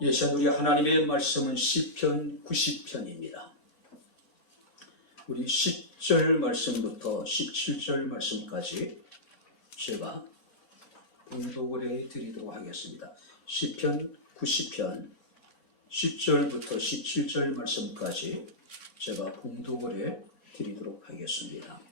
예시한 우리 하나님의 말씀은 시편 90편입니다. 우리 10절 말씀부터 17절 말씀까지 제가 봉독을 해드리도록 하겠습니다. 시편 90편 10절부터 17절 말씀까지 제가 봉독을 해드리도록 하겠습니다.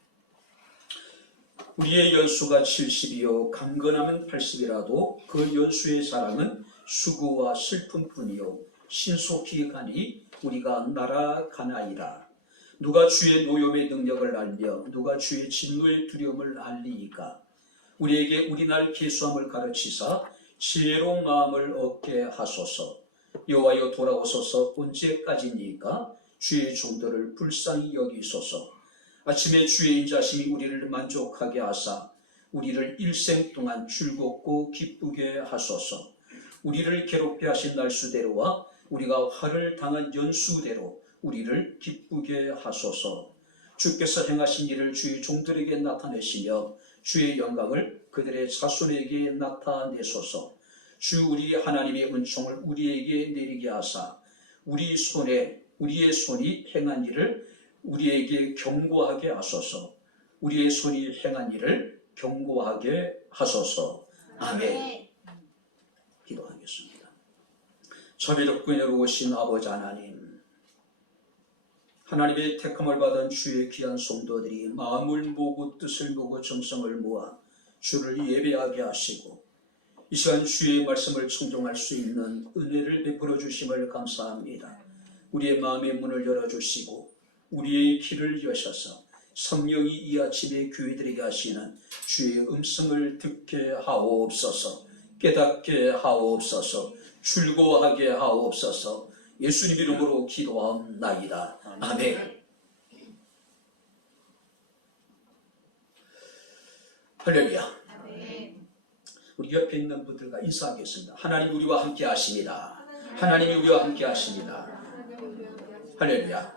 우리의 연수가 70이요 강건하면 80이라도 그 연수의 사랑은 수고와 슬픔뿐이요 신속히 가니 우리가 날아가나이다. 누가 주의 노염의 능력을 알며 누가 주의 진노의 두려움을 알리이까. 우리에게 우리날 계수함을 가르치사 지혜로운 마음을 얻게 하소서. 여호와여 돌아오소서. 언제까지니까 주의 종들을 불쌍히 여기소서. 아침에 주의 인자심이 우리를 만족하게 하사 우리를 일생 동안 즐겁고 기쁘게 하소서. 우리를 괴롭게 하신 날수대로와 우리가 화를 당한 연수대로 우리를 기쁘게 하소서. 주께서 행하신 일을 주의 종들에게 나타내시며 주의 영광을 그들의 자손에게 나타내소서. 주 우리 하나님의 은총을 우리에게 내리게 하사 우리의 손이 행한 일을 우리에게 경고하게 하소서. 우리의 손이 행한 일을 경고하게 하소서. 아멘. 기도하겠습니다. 자비롭고 은혜로우신 아버지 하나님, 하나님의 택함을 받은 주의 귀한 성도들이 마음을 모으고 뜻을 모으고 정성을 모아 주를 예배하게 하시고 이 시간 주의 말씀을 청종할 수 있는 은혜를 베풀어 주심을 감사합니다. 우리의 마음의 문을 열어주시고 우리의 귀를 여셔서 성령이 이 아침에 교회들에게 하시는 주의 음성을 듣게 하옵소서. 깨닫게 하옵소서. 즐거워하게 하옵소서. 예수님 이름으로 기도하옵나이다. 아멘. 할렐루야. 우리 옆에 있는 분들과 인사하겠습니다. 하나님 우리와 함께 하십니다. 하나님이 우리와 함께 하십니다. 할렐루야.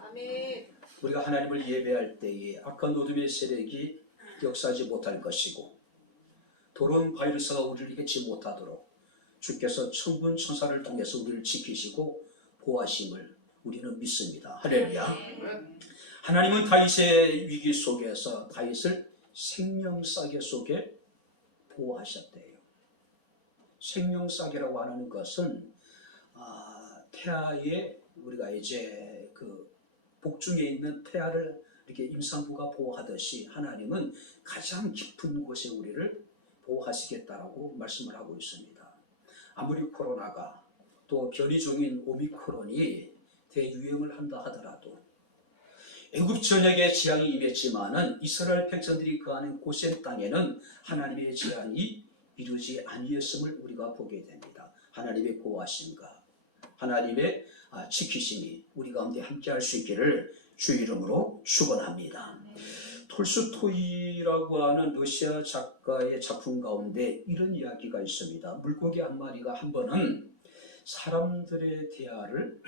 우리가 하나님을 예배할 때에 악한 어둠의 세력이 역사하지 못할 것이고 더러운 바이러스가 우리를 해치 못하도록 주께서 천군 천사를 통해서 우리를 지키시고 보호하심을 우리는 믿습니다. 할렐루야. 하나님은 다윗의 위기 속에서 다윗을 생명싸개 속에 보호하셨대요. 생명싸개라고 하는 것은 태아의 우리가 이제 그 복중에 있는 태아를 이렇게 임산부가 보호하듯이 하나님은 가장 깊은 곳에 우리를 보호하시겠다라고 말씀을 하고 있습니다. 아무리 코로나가 또 변이 중인 오미크론이 대유행을 한다 하더라도 애굽 전역에 재앙이 임했지만은 이스라엘 백성들이 거하는 고센 땅에는 하나님의 재앙이 이루지 아니었음을 우리가 보게 됩니다. 하나님의 보호하심과 하나님의 지키심이 우리 가운데 함께할 수 있기를 주 이름으로 축원합니다. 톨스토이라고 하는 러시아 작가의 작품 가운데 이런 이야기가 있습니다. 물고기 한 마리가 한 번은 사람들의 대화를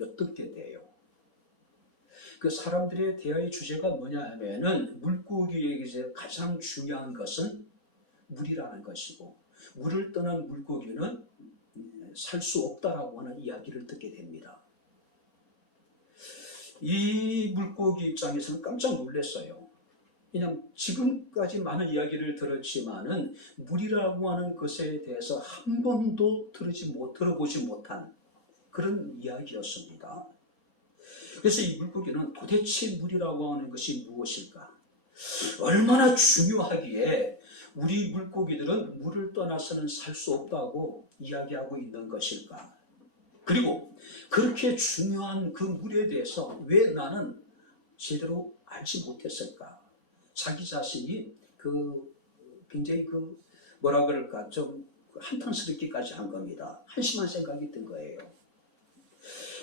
엿듣게 돼요. 그 사람들의 대화의 주제가 뭐냐 하면은 물고기에게 가장 중요한 것은 물이라는 것이고 물을 떠난 물고기는 살 수 없다라고 하는 이야기를 듣게 됩니다. 이 물고기 입장에서는 깜짝 놀랐어요. 그냥 지금까지 많은 이야기를 들었지만은 물이라고 하는 것에 대해서 한 번도 들어보지 못한 그런 이야기였습니다. 그래서 이 물고기는 도대체 물이라고 하는 것이 무엇일까? 얼마나 중요하기에 우리 물고기들은 물을 떠나서는 살 수 없다고 이야기하고 있는 것일까? 그리고 그렇게 중요한 그 물에 대해서 왜 나는 제대로 알지 못했을까? 자기 자신이 굉장히 뭐라 그럴까 좀 한탄스럽기까지 한 겁니다. 한심한 생각이 든 거예요.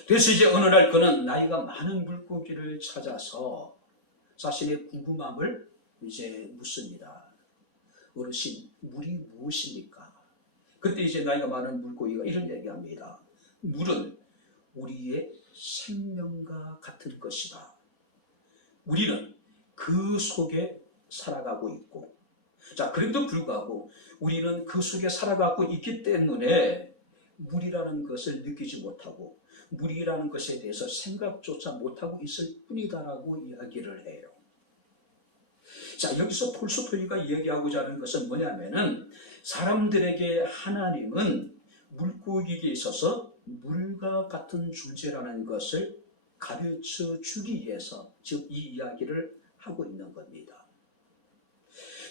그래서 이제 어느 날 그는 나이가 많은 물고기를 찾아서 자신의 궁금함을 이제 묻습니다. 어르신, 물이 무엇입니까? 그때 이제 나이가 많은 물고기가 이런 얘기합니다. 물은 우리의 생명과 같은 것이다. 우리는 그 속에 살아가고 있고, 자, 그럼에도 불구하고 우리는 그 속에 살아가고 있기 때문에 물이라는 것을 느끼지 못하고 물이라는 것에 대해서 생각조차 못하고 있을 뿐이다라고 이야기를 해요. 자, 여기서 톨스토이가 이야기하고자 하는 것은 뭐냐면은 사람들에게 하나님은 물고기에 있어서 물과 같은 존재라는 것을 가르쳐 주기 위해서 지금 이 이야기를 하고 있는 겁니다.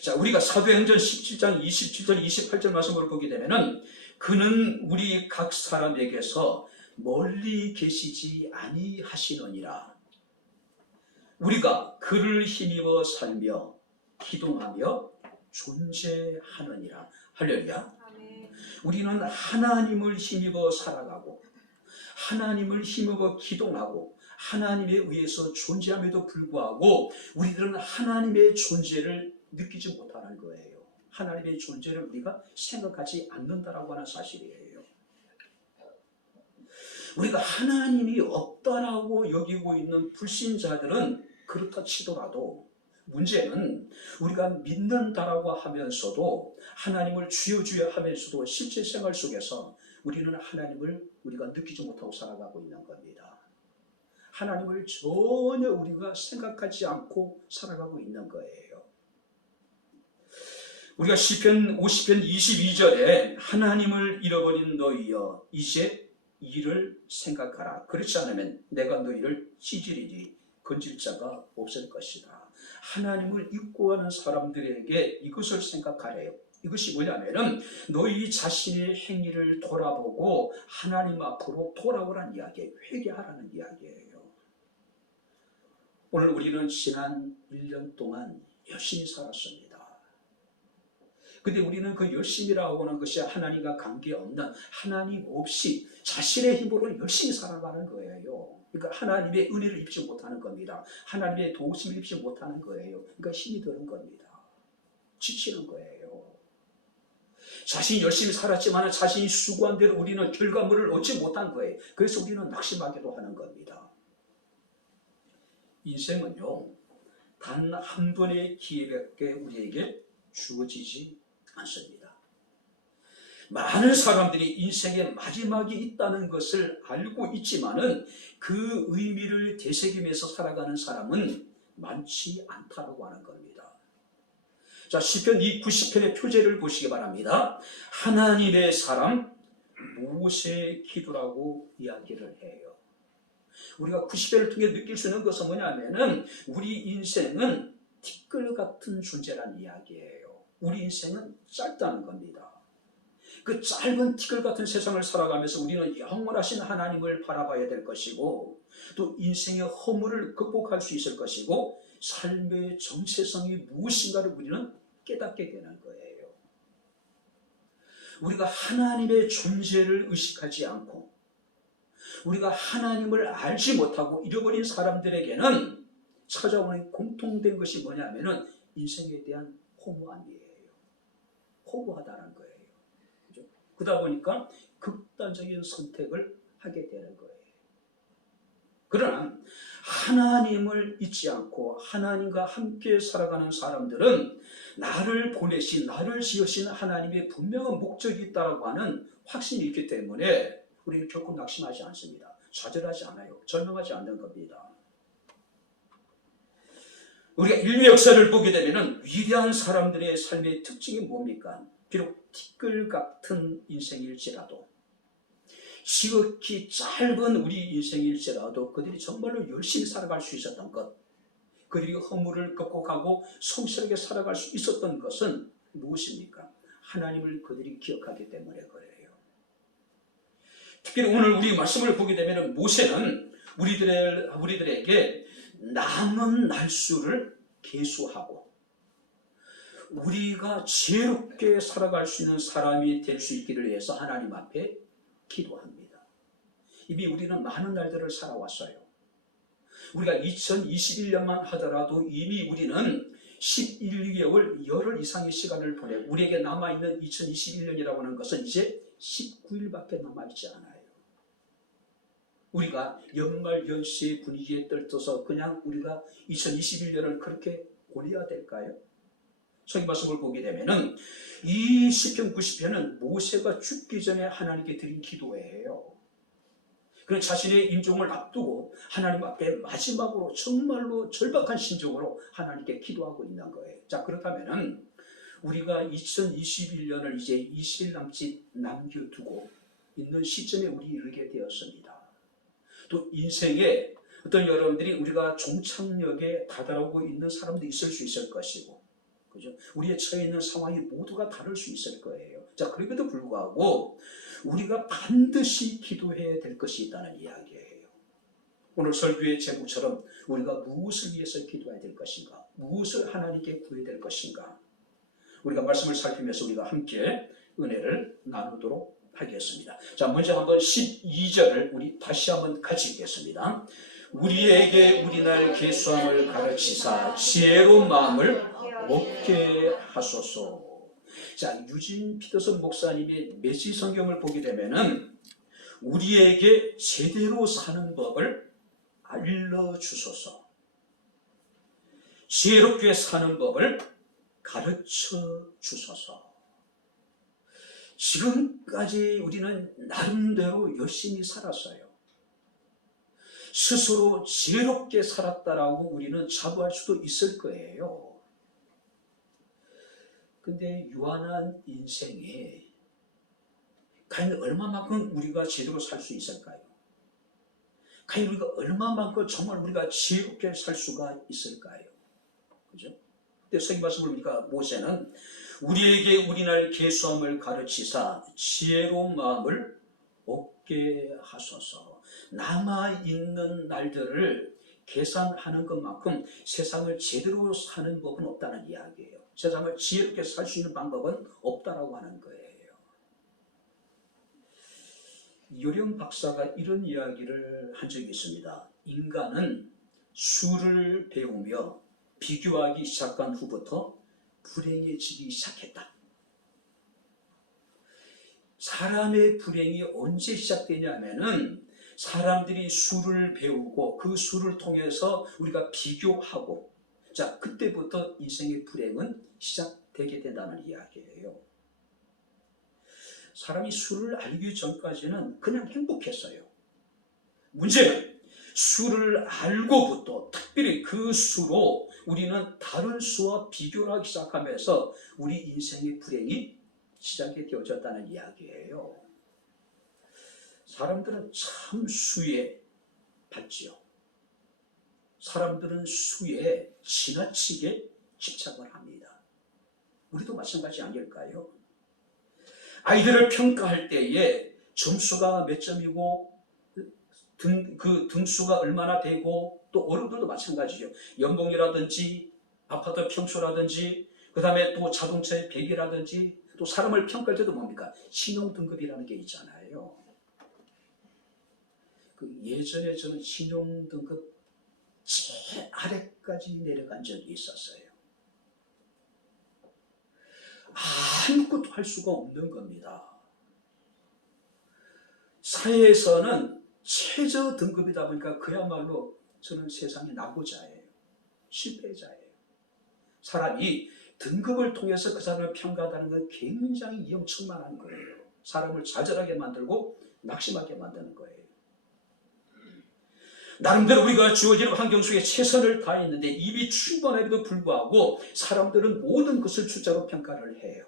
자, 우리가 사도행전 17장 27절 28절 말씀을 보게 되면은 그는 우리 각 사람에게서 멀리 계시지 아니하시느니라. 우리가 그를 힘입어 살며 기동하며 존재하느니라. 할렐루야. 우리는 하나님을 힘입어 살아가고 하나님을 힘입어 기동하고 하나님에 의해서 존재함에도 불구하고 우리들은 하나님의 존재를 느끼지 못하는 거예요. 하나님의 존재를 우리가 생각하지 않는다라고 하는 사실이에요. 우리가 하나님이 없다라고 여기고 있는 불신자들은 그렇다 치더라도 문제는 우리가 믿는다라고 하면서도 하나님을 주여 주여 하면서도 실제 생활 속에서 우리는 하나님을 우리가 느끼지 못하고 살아가고 있는 겁니다. 하나님을 전혀 우리가 생각하지 않고 살아가고 있는 거예요. 우리가 시편 50편 22절에 하나님을 잃어버린 너희여 이제 이를 생각하라. 그렇지 않으면 내가 너희를 찢으리니 건질 자가 없을 것이다. 하나님을 잊고 가는 사람들에게 이것을 생각하래요. 이것이 뭐냐면은 너희 자신의 행위를 돌아보고 하나님 앞으로 돌아오라는 이야기예요. 회개하라는 이야기예요. 오늘 우리는 지난 1년 동안 열심히 살았습니다. 근데 우리는 그 열심이라고 하는 것이 하나님과 관계없는 하나님 없이 자신의 힘으로 열심히 살아가는 거예요. 그러니까 하나님의 은혜를 입지 못하는 겁니다. 하나님의 도우심을 입지 못하는 거예요. 그러니까 힘이 드는 겁니다. 지치는 거예요. 자신이 열심히 살았지만 자신이 수고한 대로 우리는 결과물을 얻지 못한 거예요. 그래서 우리는 낙심하기도 하는 겁니다. 인생은요, 단 한 번의 기회밖에 우리에게 주어지지 않습니다. 많은 사람들이 인생의 마지막이 있다는 것을 알고 있지만은 그 의미를 되새기면서 살아가는 사람은 많지 않다고 하는 겁니다. 자, 시편 90편의 표제를 보시기 바랍니다. 하나님의 사람 모세의 기도라고 이야기를 해요. 우리가 90편을 통해 느낄 수 있는 것은 뭐냐면은 우리 인생은 티끌 같은 존재라는 이야기예요. 우리 인생은 짧다는 겁니다. 그 짧은 티끌 같은 세상을 살아가면서 우리는 영원하신 하나님을 바라봐야 될 것이고 또 인생의 허물을 극복할 수 있을 것이고 삶의 정체성이 무엇인가를 우리는 깨닫게 되는 거예요. 우리가 하나님의 존재를 의식하지 않고 우리가 하나님을 알지 못하고 잃어버린 사람들에게는 찾아오는 공통된 것이 뭐냐면은 인생에 대한 허무함이에요. 허무하다는 거예요. 그죠? 그러다 보니까 극단적인 선택을 하게 되는 거예요. 그러나 하나님을 잊지 않고 하나님과 함께 살아가는 사람들은 나를 보내신, 나를 지으신 하나님의 분명한 목적이 있다고 하는 확신이 있기 때문에 우리는 결코 낙심하지 않습니다. 좌절하지 않아요. 절망하지 않는 겁니다. 우리가 인류 역사를 보게 되면 위대한 사람들의 삶의 특징이 뭡니까? 비록 티끌 같은 인생일지라도 지극히 짧은 우리 인생일지라도 그들이 정말로 열심히 살아갈 수 있었던 것, 그들이 허물을 극복하고 성실하게 살아갈 수 있었던 것은 무엇입니까? 하나님을 그들이 기억하기 때문에 그래요. 특히 오늘 우리 말씀을 보게 되면 모세는 우리들에게 남은 날수를 계수하고 우리가 지혜롭게 살아갈 수 있는 사람이 될 수 있기를 위해서 하나님 앞에 기도합니다. 이미 우리는 많은 날들을 살아왔어요. 우리가 2021년만 하더라도 이미 우리는 11개월, 열흘 이상의 시간을 보내고 우리에게 남아있는 2021년이라고 하는 것은 이제 19일밖에 남아있지 않아요. 우리가 연말 연시의 분위기에 떨떠서 그냥 우리가 2021년을 그렇게 보내야 될까요? 성경 말씀을 보게 되면은 이 시편 90편은 모세가 죽기 전에 하나님께 드린 기도예요. 그런 자신의 임종을 앞두고 하나님 앞에 마지막으로 정말로 절박한 심정으로 하나님께 기도하고 있는 거예요. 자, 그렇다면은 우리가 2021년을 이제 20일 남짓 남겨두고 있는 시점에 우리 이르게 되었습니다. 또 인생에 어떤 여러분들이 우리가 종착역에 다다르고 있는 사람도 있을 수 있을 것이고, 그죠? 우리의 처해 있는 상황이 모두가 다를 수 있을 거예요. 자, 그럼에도 불구하고 우리가 반드시 기도해야 될 것이 있다는 이야기예요. 오늘 설교의 제목처럼 우리가 무엇을 위해서 기도해야 될 것인가, 무엇을 하나님께 구해야 될 것인가, 우리가 말씀을 살피면서 우리가 함께 은혜를 나누도록 하겠습니다. 자, 먼저 한번 12절을 우리 다시 한번 같이 읽겠습니다. 우리에게 우리날 계수함을 가르치사 지혜로운 마음을 얻게 하소서. 자, 유진 피터슨 목사님의 메시 성경을 보게 되면은 우리에게 제대로 사는 법을 알려주소서, 지혜롭게 사는 법을 가르쳐 주소서. 지금까지 우리는 나름대로 열심히 살았어요. 스스로 지혜롭게 살았다라고 우리는 자부할 수도 있을 거예요. 근데 유한한 인생에 과연 얼마만큼 우리가 제대로 살 수 있을까요? 과연 우리가 얼마만큼 정말 우리가 지혜롭게 살 수가 있을까요? 그죠? 성경 말씀을 보니까 모세는 우리에게 우리날 계수함을 가르치사 지혜로운 마음을 얻게 하소서. 남아있는 날들을 계산하는 것만큼 세상을 제대로 사는 법은 없다는 이야기예요. 세상을 지혜롭게 살 수 있는 방법은 없다라고 하는 거예요. 요령 박사가 이런 이야기를 한 적이 있습니다. 인간은 수를 배우며 비교하기 시작한 후부터 불행해지기 시작했다. 사람의 불행이 언제 시작되냐면은 사람들이 수를 배우고 그 수를 통해서 우리가 비교하고, 자, 그때부터 인생의 불행은 시작되게 된다는 이야기예요. 사람이 수를 알기 전까지는 그냥 행복했어요. 문제는 수를 알고부터 특별히 그 수로 우리는 다른 수와 비교를 하기 시작하면서 우리 인생의 불행이 시작이 되어졌다는 이야기예요. 사람들은 참 수에 받지요. 사람들은 수에 지나치게 집착을 합니다. 우리도 마찬가지 아닐까요? 아이들을 평가할 때에 점수가 몇 점이고 그 등수가 얼마나 되고, 또 어른들도 마찬가지죠. 연봉이라든지 아파트 평수라든지 그 다음에 또 자동차의 배기라든지, 또 사람을 평가할 때도 뭡니까? 신용등급이라는 게 있잖아요. 그 예전에 저는 신용등급 제일 아래까지 내려간 적이 있었어요. 아무것도 할 수가 없는 겁니다. 사회에서는 최저 등급이다 보니까 그야말로 저는 세상의 낙오자예요. 실패자예요. 사람이 등급을 통해서 그 사람을 평가한다는 건 굉장히 위험천만한 거예요. 사람을 좌절하게 만들고 낙심하게 만드는 거예요. 나름대로 우리가 주어진 환경 속에 최선을 다했는데 입이 충분함에도 불구하고 사람들은 모든 것을 숫자로 평가를 해요.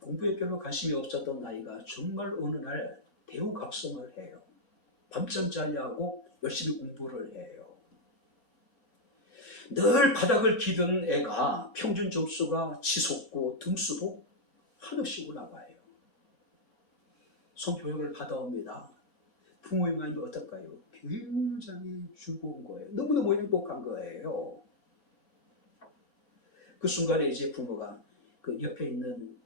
공부에 별로 관심이 없었던 나이가 정말 어느 날 대우각성을 해요. 밤잠 자려고 열심히 공부를 해요. 늘 바닥을 기던 애가 평균 점수가 치솟고 등수도 한없이 올라가요. 성교육을 받아옵니다. 부모의 마음이 어떨까요? 굉장히 즐거운 거예요. 너무너무 행복한 거예요. 그 순간에 이제 부모가 그 옆에 있는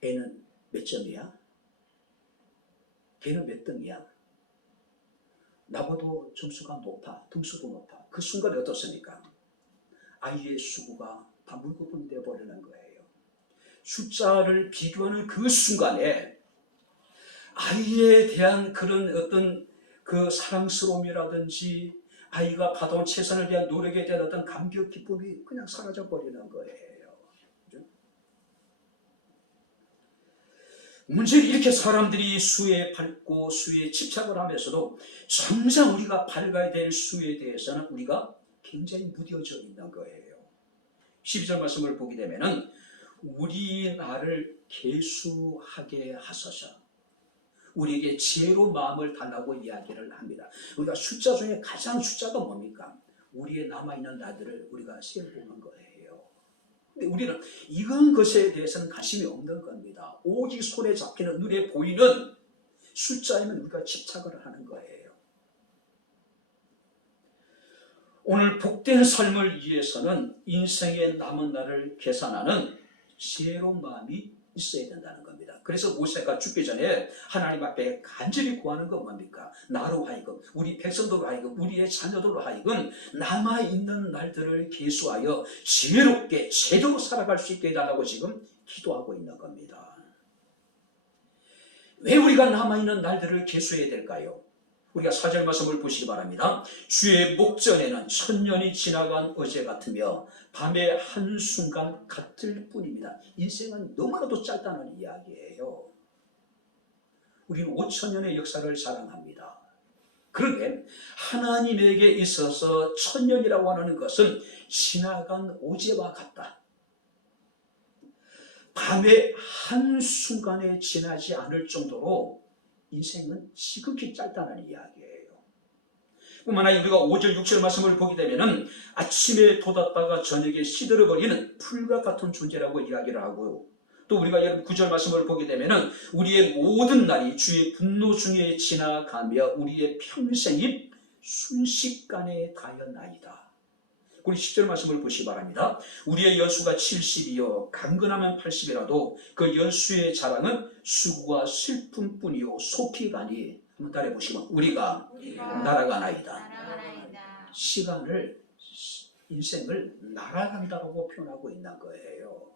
애는 몇 점이야? 걔는 몇 등이야? 나보다 점수가 높아, 등수도 높아. 그 순간에 어떻습니까? 아이의 수구가 다 물거품이 되어버리는 거예요. 숫자를 비교하는 그 순간에 아이에 대한 그런 어떤 그 사랑스러움이라든지 아이가 받아온 최선을 위한 노력에 대한 어떤 감격, 기쁨이 그냥 사라져 버리는 거예요. 문제는 이렇게 사람들이 수에 밟고 수에 집착을 하면서도 정작 우리가 밟아야 될 수에 대해서는 우리가 굉장히 무뎌져 있는 거예요. 12절 말씀을 보게 되면은 우리 나를 계수하게 하소서, 우리에게 지혜로 마음을 달라고 이야기를 합니다. 우리가 숫자 중에 가장 숫자가 뭡니까? 우리의 남아있는 날들을 우리가 세어보는 거예요. 근데 우리는 이런 것에 대해서는 관심이 없는 겁니다. 오직 손에 잡히는, 눈에 보이는 숫자에만 우리가 집착을 하는 거예요. 오늘 복된 삶을 위해서는 인생의 남은 날을 계산하는 지혜로운 마음이 있어야 된다는 겁니다. 그래서 모세가 죽기 전에 하나님 앞에 간절히 구하는 건 뭡니까? 나로 하여금, 우리 백성들로 하여금, 우리의 자녀들로 하여금 남아있는 날들을 계수하여 지혜롭게 제대로 살아갈 수 있게 해달라고 지금 기도하고 있는 겁니다. 왜 우리가 남아있는 날들을 계수해야 될까요? 우리가 4절 말씀을 보시기 바랍니다. 주의 목전에는 천년이 지나간 어제 같으며 밤의 한순간 같을 뿐입니다. 인생은 너무나도 짧다는 이야기예요. 우리는 5천년의 역사를 자랑합니다. 그런데 하나님에게 있어서 천년이라고 하는 것은 지나간 어제와 같다. 밤의 한순간에 지나지 않을 정도로 인생은 지극히 짧다는 이야기예요. 뿐만 아니라 우리가 5절, 6절 말씀을 보게 되면은 아침에 돋았다가 저녁에 시들어버리는 풀과 같은 존재라고 이야기를 하고요. 또 우리가 9절 말씀을 보게 되면은 우리의 모든 날이 주의 분노 중에 지나가며 우리의 평생이 순식간에 가였나이다. 우리 10절 말씀을 보시기 바랍니다. 우리의 연수가 70이요 강건하면 80이라도 그 연수의 자랑은 수고와 슬픔뿐이요 속히 가니, 한번 따라해보시면 우리가 날아가나이다. 시간을, 인생을 날아간다고 표현하고 있는 거예요.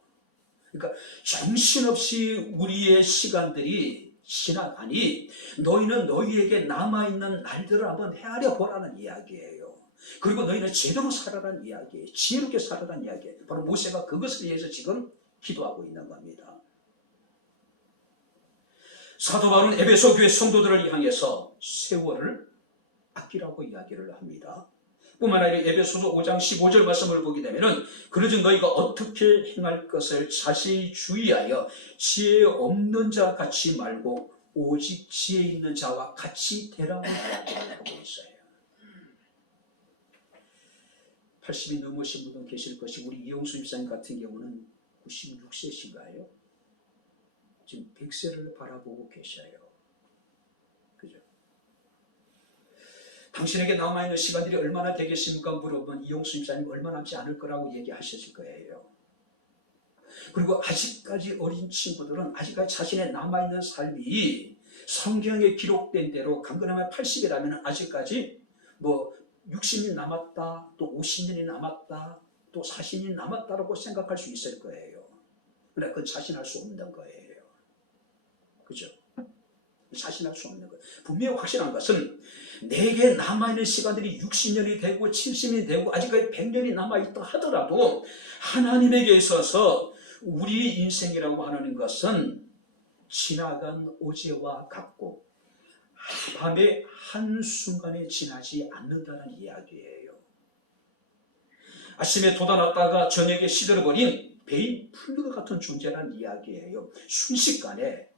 그러니까 정신없이 우리의 시간들이 지나가니 너희는 너희에게 남아있는 날들을 한번 헤아려 보라는 이야기예요. 그리고 너희는 제대로 살아라는 이야기예요. 지혜롭게 살아라는 이야기예요. 바로 모세가 그것을 위해서 지금 기도하고 있는 겁니다. 사도 바울은 에베소 교회 성도들을 향해서 세월을 아끼라고 이야기를 합니다. 뿐만 아니라 에베소서 5장 15절 말씀을 보게 되면은 그러즉 너희가 어떻게 행할 것을 자세히 주의하여 지혜 없는 자 같이 말고 오직 지혜 있는 자와 같이 되라고 이야기를 하고 있어요. 80이 넘으신 분도 계실 것이고 우리 이용수 집사님 같은 경우는 96세신가요? 지금 100세를 바라보고 계셔요. 그죠? 당신에게 남아있는 시간들이 얼마나 되겠습니까? 물어보면 이용수 집사님 얼마 남지 않을 거라고 얘기하셨을 거예요. 그리고 아직까지 어린 친구들은 아직까지 자신의 남아있는 삶이 성경에 기록된 대로 강건하면 80이라면 아직까지 뭐 60년 남았다, 또 50년이 남았다, 또 40년이 남았다라고 생각할 수 있을 거예요. 그러나 그건 자신할 수 없는 거예요. 그죠? 자신할 수 없는 거예요. 분명히 확실한 것은 내게 남아있는 시간들이 60년이 되고 70년이 되고 아직까지 100년이 남아있다 하더라도 하나님에게 있어서 우리 인생이라고 하는 것은 지나간 어제와 같고 밤의 한순간에 지나지 않는다는 이야기예요. 아침에 돋아났다가 저녁에 시들어버린 베인 풀과 같은 존재라는 이야기예요. 순식간에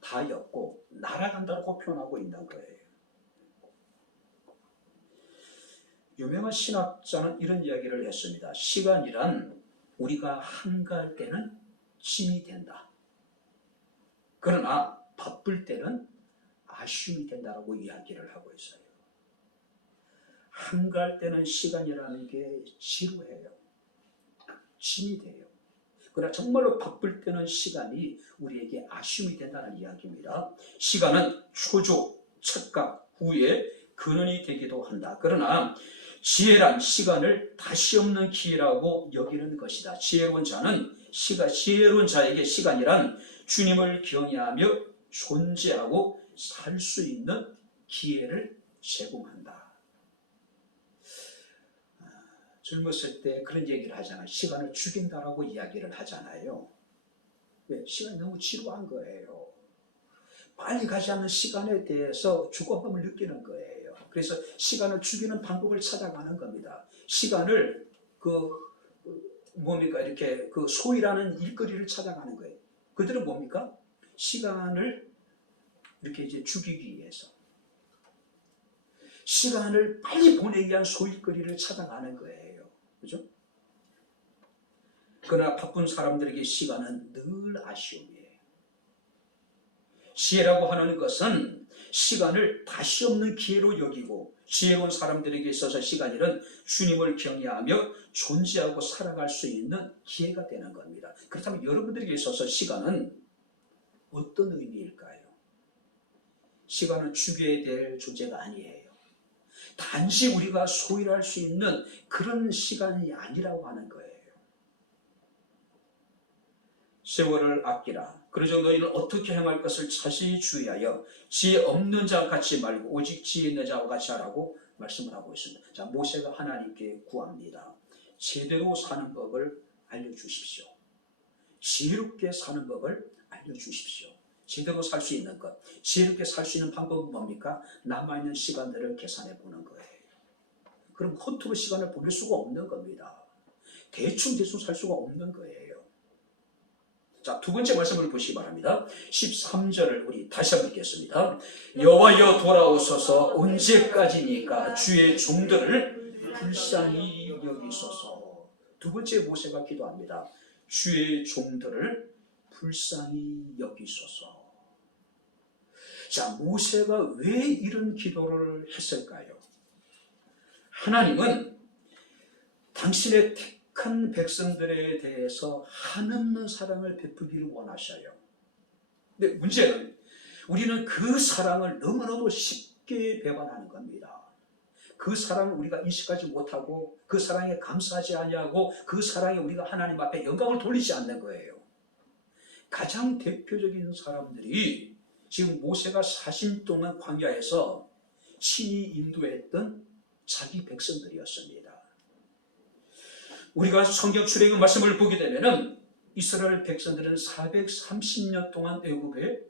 다 엮고 날아간다고 표현하고 있는 거예요. 유명한 신학자는 이런 이야기를 했습니다. 시간이란 우리가 한가할 때는 짐이 된다. 그러나 바쁠 때는 아쉬움이 된다고 이야기를 하고 있어요. 한가할 때는 시간이라는 게 지루해요. 짐이 돼요. 그러나 정말로 바쁠 때는 시간이 우리에게 아쉬움이 된다는 이야기입니다. 시간은 초조, 착각, 후회, 근원이 되기도 한다. 그러나 지혜란 시간을 다시 없는 기회라고 여기는 것이다. 지혜로운 자에게 시간이란 주님을 경외하며 존재하고 살 수 있는 기회를 제공한다. 젊었을 때 그런 얘기를 하잖아요. 시간을 죽인다라고 이야기를 하잖아요. 왜? 시간이 너무 지루한 거예요. 빨리 가지 않는 시간에 대해서 죽어감을 느끼는 거예요. 그래서 시간을 죽이는 방법을 찾아가는 겁니다. 시간을 뭡니까? 이렇게 소위라는 일거리를 찾아가는 거예요. 그들은 뭡니까? 시간을 이렇게 이제 죽이기 위해서 시간을 빨리 보내기 위한 소일거리를 찾아가는 거예요. 그죠? 그러나 바쁜 사람들에게 시간은 늘 아쉬움이에요. 지혜라고 하는 것은 시간을 다시 없는 기회로 여기고 지혜로운 사람들에게 있어서 시간이란 주님을 경외하며 존재하고 살아갈 수 있는 기회가 되는 겁니다. 그렇다면 여러분들에게 있어서 시간은 어떤 의미일까요? 시간은 죽여야 될 존재가 아니에요. 단지 우리가 소유할 수 있는 그런 시간이 아니라고 하는 거예요. 세월을 아끼라. 그러므로 너희는 어떻게 행할 것을 자세히 주의하여 지혜 없는 자와 같이 말고 오직 지혜 있는 자와 같이 하라고 말씀을 하고 있습니다. 자, 모세가 하나님께 구합니다. 제대로 사는 법을 알려주십시오. 지혜롭게 사는 법을 알려주십시오. 제대로 살 수 있는 것, 지혜롭게 살 수 있는 방법은 뭡니까? 남아있는 시간들을 계산해 보는 거예요. 그럼 허투루 시간을 보낼 수가 없는 겁니다. 대충 살 수가 없는 거예요. 자, 두 번째 말씀을 보시기 바랍니다. 13절을 우리 다시 한번 읽겠습니다. 여호와여 돌아오소서. 언제까지니까 주의 종들을 불쌍히 여기소서. 두 번째 모세가 기도합니다. 주의 종들을 불쌍히 여기소서. 자, 모세가 왜 이런 기도를 했을까요? 하나님은 당신의 택한 백성들에 대해서 한없는 사랑을 베풀기를 원하셔요. 근데 문제는 우리는 그 사랑을 너무나도 쉽게 배반하는 겁니다. 그 사랑을 우리가 인식하지 못하고 그 사랑에 감사하지 아니하고 그 사랑에 우리가 하나님 앞에 영광을 돌리지 않는 거예요. 가장 대표적인 사람들이 지금 모세가 40년 동안 광야에서 친히 인도했던 자기 백성들이었습니다. 우리가 성경 출애굽 말씀을 보게 되면은 이스라엘 백성들은 430년 동안 애굽에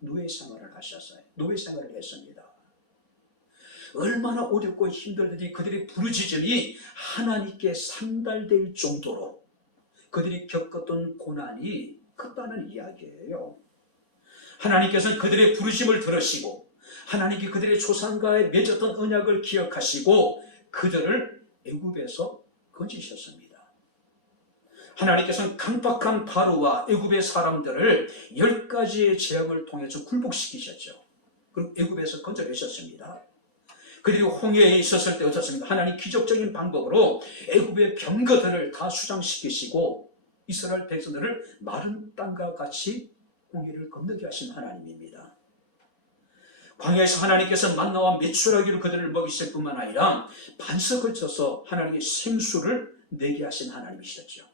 노예 생활을 하셨어요. 노예 생활을 했습니다. 얼마나 어렵고 힘들든지 그들의 부르짖음이 하나님께 상달될 정도로 그들이 겪었던 고난이 컸다는 이야기예요. 하나님께서는 그들의 부르심을 들으시고 하나님께 그들의 조상과의 맺었던 언약을 기억하시고 그들을 애굽에서 건지셨습니다. 하나님께서는 강박한 바로와 애굽의 사람들을 10가지의 재앙을 통해서 굴복시키셨죠. 그리고 애굽에서 건져내셨습니다. 그들이 홍해에 있었을 때 어떻습니까? 하나님 기적적인 방법으로 애굽의 병거들을 다 수장시키시고 이스라엘 백성들을 마른 땅과 같이 홍해를 건너게 하신 하나님입니다. 광야에서 하나님께서 만나와 메추라기로 그들을 먹이실 뿐만 아니라 반석 걸쳐서 하나님의 생수를 내게 하신 하나님이셨죠.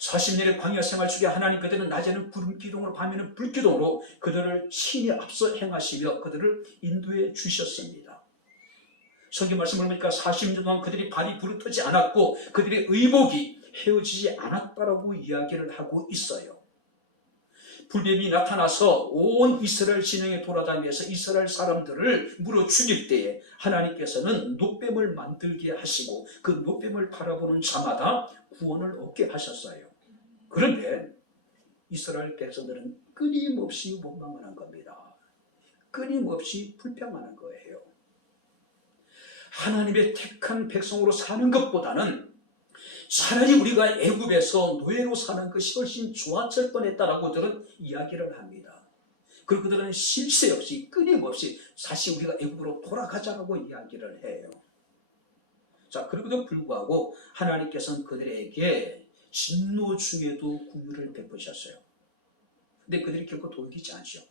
40년의 광야 생활 중에 하나님 그들은 낮에는 구름 기둥으로 밤에는 불 기둥으로 그들을 친히 앞서 행하시며 그들을 인도해 주셨습니다. 성경 말씀을 보니까 40년 동안 그들이 발이 부르트지 않았고 그들의 의복이 헤어지지 않았다라고 이야기를 하고 있어요. 불뱀이 나타나서 온 이스라엘 진영에 돌아다니면서 이스라엘 사람들을 물어 죽일 때에 하나님께서는 놋뱀을 만들게 하시고 그 놋뱀을 바라보는 자마다 구원을 얻게 하셨어요. 그런데 이스라엘 백성들은 끊임없이 원망하는 겁니다. 끊임없이 불평하는 거예요. 하나님의 택한 백성으로 사는 것보다는 차라리 우리가 애굽에서 노예로 사는 것이 훨씬 좋았을 뻔했다라고 그들은 이야기를 합니다. 그리고 그들은 쉴 새 없이 끊임없이 사실 우리가 애굽으로 돌아가자라고 이야기를 해요. 자, 그럼에도 불구하고 하나님께서는 그들에게 진노 중에도 긍휼을 베푸셨어요. 근데 그들이 결코 돌이키지 않죠.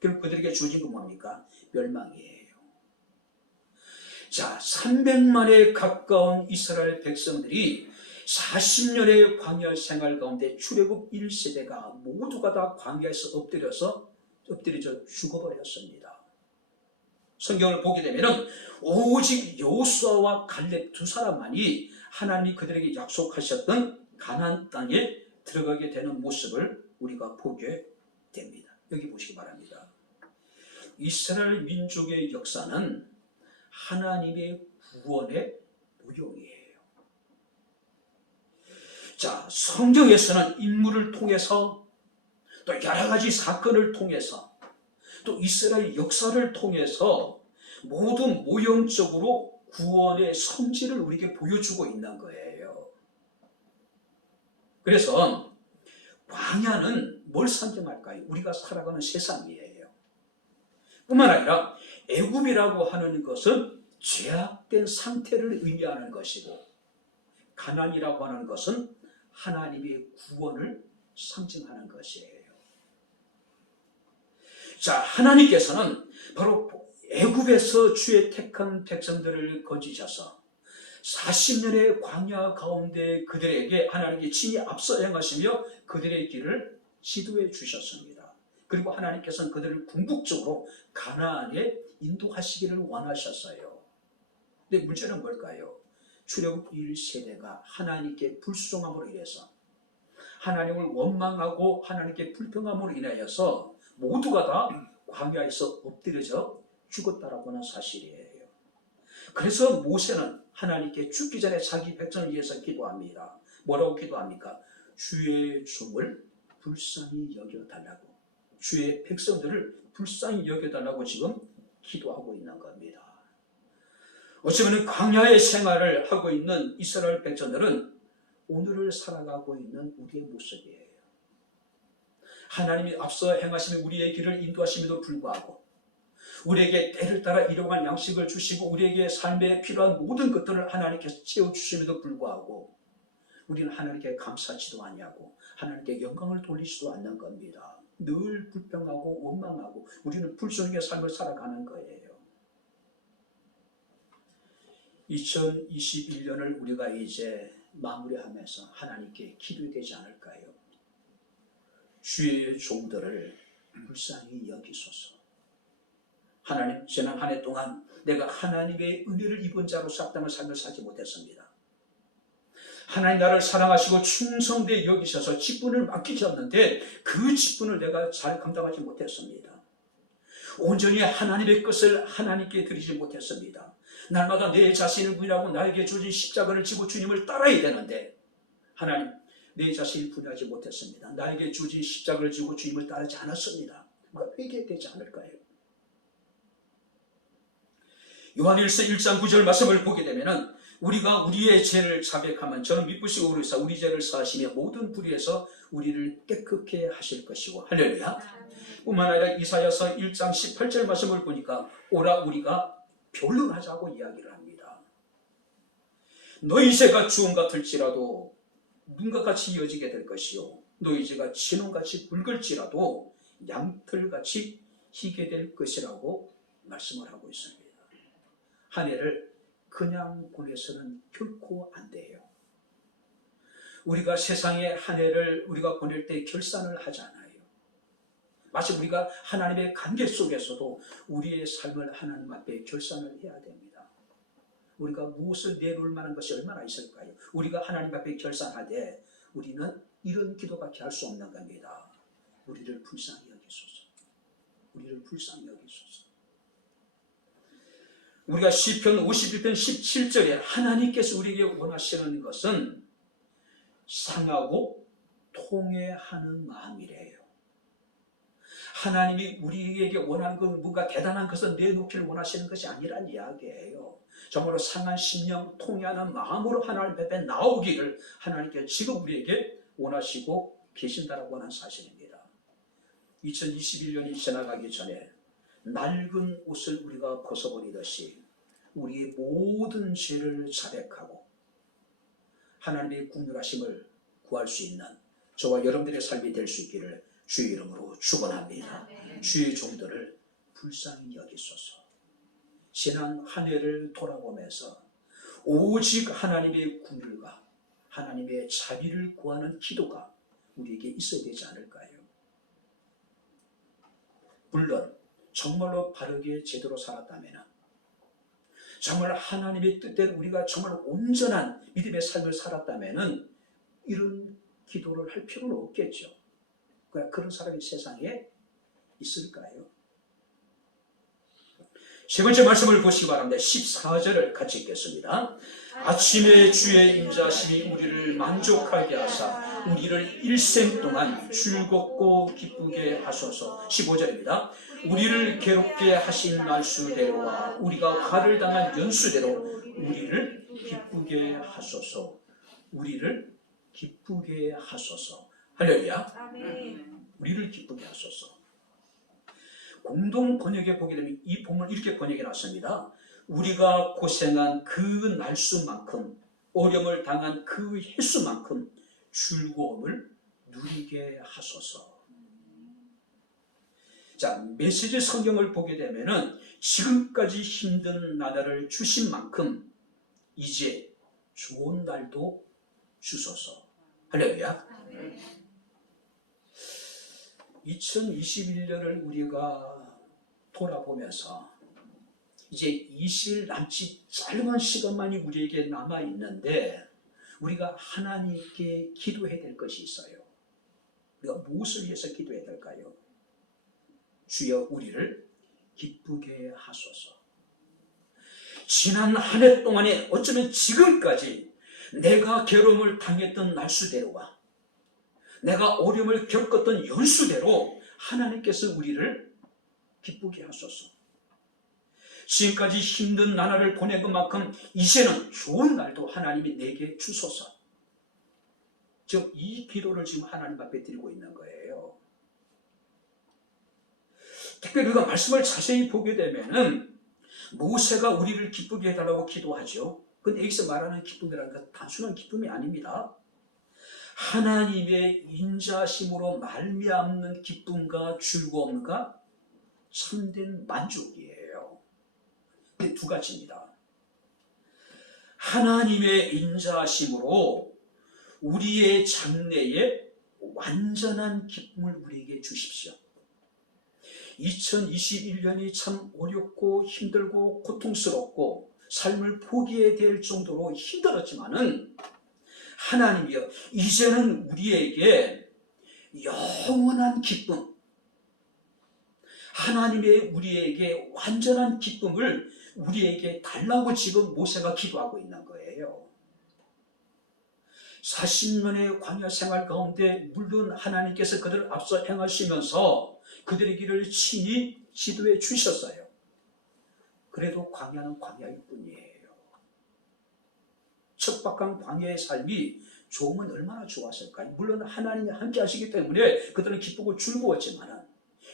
결국 그들에게 주어진 건 뭡니까? 멸망이에요. 자, 300만에 가까운 이스라엘 백성들이 40년의 광야 생활 가운데 출애굽 1세대가 모두가 다 광야에서 엎드려져 죽어버렸습니다. 성경을 보게 되면 오직 여호수아와 갈렙 두 사람만이 하나님이 그들에게 약속하셨던 가나안 땅에 들어가게 되는 모습을 우리가 보게 됩니다. 여기 보시기 바랍니다. 이스라엘 민족의 역사는 하나님의 구원의 모형이에요. 자, 성경에서는 인물을 통해서 또 여러 가지 사건을 통해서 또 이스라엘 역사를 통해서 모든 모형적으로 구원의 성질을 우리에게 보여주고 있는 거예요. 그래서 광야는 뭘 상징할까요? 우리가 살아가는 세상이에요. 뿐만 아니라 애굽이라고 하는 것은 죄악된 상태를 의미하는 것이고, 가나안이라고 하는 것은 하나님의 구원을 상징하는 것이에요. 자, 하나님께서는 바로 애굽에서 주의 택한 백성들을 거주셔서 40년의 광야 가운데 그들에게 하나님께 친히 앞서 행하시며 그들의 길을 지도해 주셨습니다. 그리고 하나님께서는 그들을 궁극적으로 가나안에 인도하시기를 원하셨어요. 근데 문제는 뭘까요? 출애굽 1세대가 하나님께 불순종함으로 인해서, 하나님을 원망하고 하나님께 불평함으로 인하여서 모두가 다 광야에서 엎드려져 죽었다라고 하는 사실이에요. 그래서 모세는 하나님께 죽기 전에 자기 백성을 위해서 기도합니다. 뭐라고 기도합니까? 주의 종을 불쌍히 여겨달라고, 주의 백성들을 불쌍히 여겨달라고 지금 기도하고 있는 겁니다. 어쩌면 광야의 생활을 하고 있는 이스라엘 백성들은 오늘을 살아가고 있는 우리의 모습이에요. 하나님이 앞서 행하시며 우리의 길을 인도하심에도 불구하고, 우리에게 때를 따라 일용할 양식을 주시고 우리에게 삶에 필요한 모든 것들을 하나님께서 채워주심에도 불구하고 우리는 하나님께 감사하지도 아니하고 하나님께 영광을 돌리지도 않는 겁니다. 늘 불평하고 원망하고 우리는 불순종의 삶을 살아가는 거예요. 2021년을 우리가 이제 마무리하면서 하나님께 기도되지 않을까요? 주의 종들을 불쌍히 여기소서. 하나님, 지난 한 해 동안 내가 하나님의 은혜를 입은 자로서 합당한 삶을 살지 못했습니다. 하나님 나를 사랑하시고 충성되게 여기셔서 직분을 맡기셨는데 그 직분을 내가 잘 감당하지 못했습니다. 온전히 하나님의 것을 하나님께 드리지 못했습니다. 날마다 내 자신을 부인하고 나에게 주어진 십자가를 지고 주님을 따라야 되는데, 하나님, 내 자신을 부인하지 못했습니다. 나에게 주어진 십자가를 지고 주님을 따르지 않았습니다. 뭔가 회개되지 않을까요? 요한일서 1장 9절 말씀을 보게 되면 우리가 우리의 죄를 자백하면 저는 미쁘시고 오르사 우리 죄를 사하시며 모든 불의에서 우리를 깨끗게 하실 것이고, 할렐루야. 뿐만 아니라 이사야서 1장 18절 말씀을 보니까 오라 우리가 변론하자고 이야기를 합니다. 너희 죄가 주홍 같을지라도 눈과 같이 이어지게 될 것이요 너희 죄가 진홍같이 붉을지라도 양털같이 희게 될 것이라고 말씀을 하고 있습니다. 한 해를 그냥 보내서는 결코 안 돼요. 우리가 세상에 한 해를 우리가 보낼 때 결산을 하잖아요. 마치 우리가 하나님의 관계 속에서도 우리의 삶을 하나님 앞에 결산을 해야 됩니다. 우리가 무엇을 내놓을 만한 것이 얼마나 있을까요? 우리가 하나님 앞에 결산하되 우리는 이런 기도밖에 할 수 없는 겁니다. 우리를 불쌍히 여기소서. 우리를 불쌍히 여기소서. 우리가 시편 51편 17절에 하나님께서 우리에게 원하시는 것은 상하고 통회하는 마음이래요. 하나님이 우리에게 원하는 건 뭔가 대단한 것을 내놓기를 원하시는 것이 아니란 이야기예요. 정말로 상한 심령, 통회하는 마음으로 하나님 앞에 나오기를 하나님께서 지금 우리에게 원하시고 계신다라고 하는 사실입니다. 2021년이 지나가기 전에 낡은 옷을 우리가 벗어버리듯이 우리의 모든 죄를 자백하고 하나님의 국률하심을 구할 수 있는 저와 여러분들의 삶이 될 수 있기를 주의 이름으로 축원합니다. 주의 종들을 불쌍히 여기소서. 지난 한 해를 돌아보면서 오직 하나님의 국률과 하나님의 자비를 구하는 기도가 우리에게 있어야 되지 않을까요? 물론 정말로 바르게 제대로 살았다면 정말 하나님의 뜻대로 우리가 정말 온전한 믿음의 삶을 살았다면 이런 기도를 할 필요는 없겠죠. 그런 사람이 세상에 있을까요? 세 번째 말씀을 보시기 바랍니다. 14절을 같이 읽겠습니다. 아침에 주의 인자심이 우리를 만족하게 하사 우리를 일생 동안 즐겁고 기쁘게 하소서. 15절입니다. 우리를 괴롭게 하신 날수대로와 우리가 화를 당한 연수대로 우리를 기쁘게 하소서. 우리를 기쁘게 하소서. 할렐루야. 우리를 기쁘게 하소서. 공동 번역에 보게 되면 이 본문을 이렇게 번역해 놨습니다. 우리가 고생한 그 날수만큼, 어려움을 당한 그 횟수만큼 즐거움을 누리게 하소서. 자, 메시지 성경을 보게 되면은 지금까지 힘든 나날을 주신 만큼 이제 좋은 날도 주소서. 할렐루야. 2021년을 우리가 돌아보면서 이제 20일 남짓 짧은 시간만이 우리에게 남아있는데 우리가 하나님께 기도해야 될 것이 있어요. 우리가 무엇을 위해서 기도해야 될까요? 주여 우리를 기쁘게 하소서. 지난 한 해 동안에 어쩌면 지금까지 내가 괴로움을 당했던 날수대로와 내가 어려움을 겪었던 연수대로 하나님께서 우리를 기쁘게 하소서. 지금까지 힘든 나날을 보낸 것만큼 이제는 좋은 날도 하나님이 내게 주소서. 즉 이 기도를 지금 하나님 앞에 드리고 있는 거예요. 특별히 우리가 말씀을 자세히 보게 되면은 모세가 우리를 기쁘게 해달라고 기도하죠. 근데 여기서 말하는 기쁨이라는 건 단순한 기쁨이 아닙니다. 하나님의 인자심으로 말미암는 기쁨과 즐거움과 참된 만족이에요. 이게 두 가지입니다. 하나님의 인자심으로 우리의 장래에 완전한 기쁨을 우리에게 주십시오. 2021년이 참 어렵고 힘들고 고통스럽고 삶을 포기해야 될 정도로 힘들었지만은 하나님이여 이제는 우리에게 영원한 기쁨, 하나님의 우리에게 완전한 기쁨을 우리에게 달라고 지금 모세가 기도하고 있는 거예요. 40년의 광야 생활 가운데 물론 하나님께서 그들을 앞서 행하시면서 그들의 길을 친히 지도해 주셨어요. 그래도 광야는 광야일 뿐이에요. 척박한 광야의 삶이 좋으면 얼마나 좋았을까요? 물론 하나님이 함께 하시기 때문에 그들은 기쁘고 즐거웠지만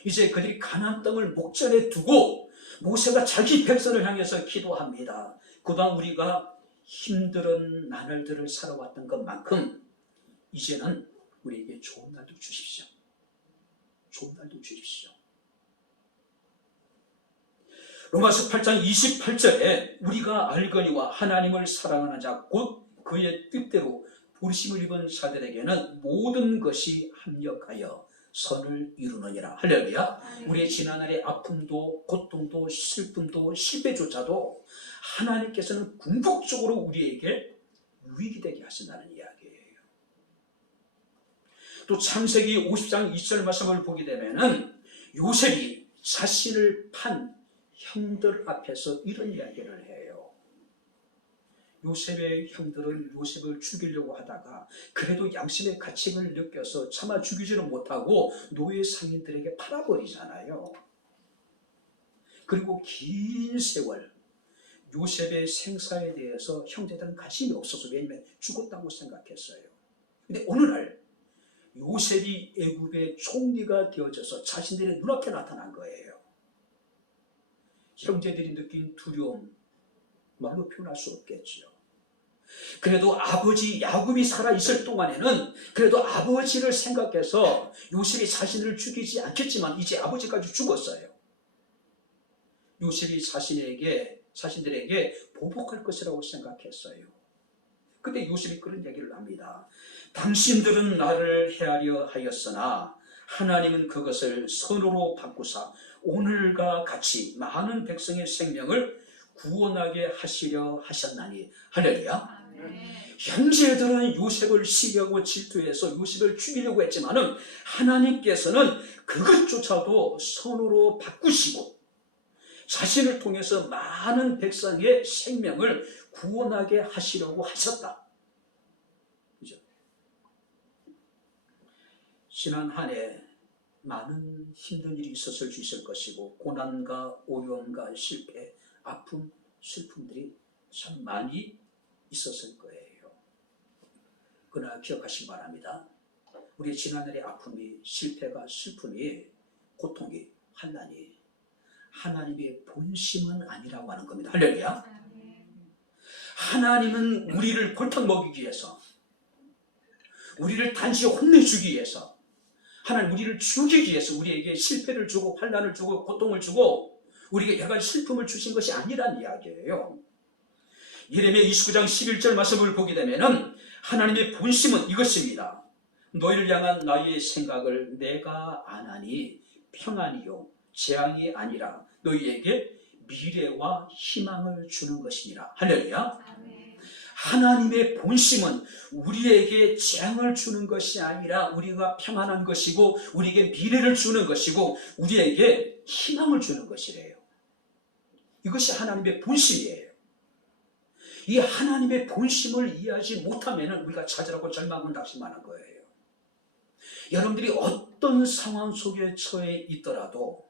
이제 그들이 가나안 땅을 목전에 두고 모세가 자기 백성을 향해서 기도합니다. 그동안 우리가 힘든 나날들을 살아왔던 것만큼 이제는 우리에게 좋은 날도 주십시오. 좋은 날도 주십시오. 로마서 8장 28절에 우리가 알거니와 하나님을 사랑하는 자 곧 그의 뜻대로 부르심을 입은 자들에게는 모든 것이 합력하여 선을 이루느니라. 할렐루야. 우리의 지난날의 아픔도 고통도 슬픔도 실패조차도 하나님께서는 궁극적으로 우리에게 유익이 되게 하신다는 이야기예요. 또 창세기 50장 2절 말씀을 보게 되면은 요셉이 자신을 판 형들 앞에서 이런 이야기를 해요. 요셉의 형들은 요셉을 죽이려고 하다가 그래도 양심의 가책을 느껴서 차마 죽이지는 못하고 노예 상인들에게 팔아버리잖아요. 그리고 긴 세월 요셉의 생사에 대해서 형제들은 관심이 없어서 왜냐하면 죽었다고 생각했어요. 근데 어느 날 요셉이 애굽의 총리가 되어져서 자신들의 눈앞에 나타난 거예요. 형제들이 느낀 두려움 말로 표현할 수 없겠죠. 그래도 아버지 야곱이 살아있을 동안에는 그래도 아버지를 생각해서 요셉이 자신을 죽이지 않겠지만 이제 아버지까지 죽었어요. 요셉이 자신들에게 보복할 것이라고 생각했어요. 그때 요셉이 그런 얘기를 합니다. 당신들은 나를 해하려 하였으나 하나님은 그것을 선으로 바꾸사 오늘과 같이 많은 백성의 생명을 구원하게 하시려 하셨나니. 할렐루야. 아멘. 형제들은 요셉을 시기하고 질투해서 요셉을 죽이려고 했지만은 하나님께서는 그것조차도 선으로 바꾸시고 자신을 통해서 많은 백성의 생명을 구원하게 하시려고 하셨다. 그죠? 지난 한 해 많은 힘든 일이 있었을 수 있을 것이고 고난과 어려움과 실패, 아픔, 슬픔들이 참 많이 있었을 거예요. 그러나 기억하시기 바랍니다. 우리 지난날의 아픔이, 실패가, 슬픔이, 고통이, 환난이 하나님의 본심은 아니라고 하는 겁니다. 할렐루야. 아멘. 하나님은 우리를 골탕 먹이기 위해서, 우리를 단지 혼내주기 위해서, 하나님 우리를 죽이기 위해서 우리에게 실패를 주고 환난을 주고 고통을 주고 우리에게 약간 슬픔을 주신 것이 아니란 이야기예요. 예레미야 29장 11절 말씀을 보게 되면은 하나님의 본심은 이것입니다. 너희를 향한 나의 생각을 내가 아나니 평안이요 재앙이 아니라 너희에게 미래와 희망을 주는 것이니라. 할렐루야. 아멘. 하나님의 본심은 우리에게 재앙을 주는 것이 아니라 우리가 평안한 것이고 우리에게 미래를 주는 것이고 우리에게 희망을 주는 것이래요. 이것이 하나님의 본심이에요. 이 하나님의 본심을 이해하지 못하면 우리가 찾으라고 절망은 낙심하는 거예요. 여러분들이 어떤 상황 속에 처해 있더라도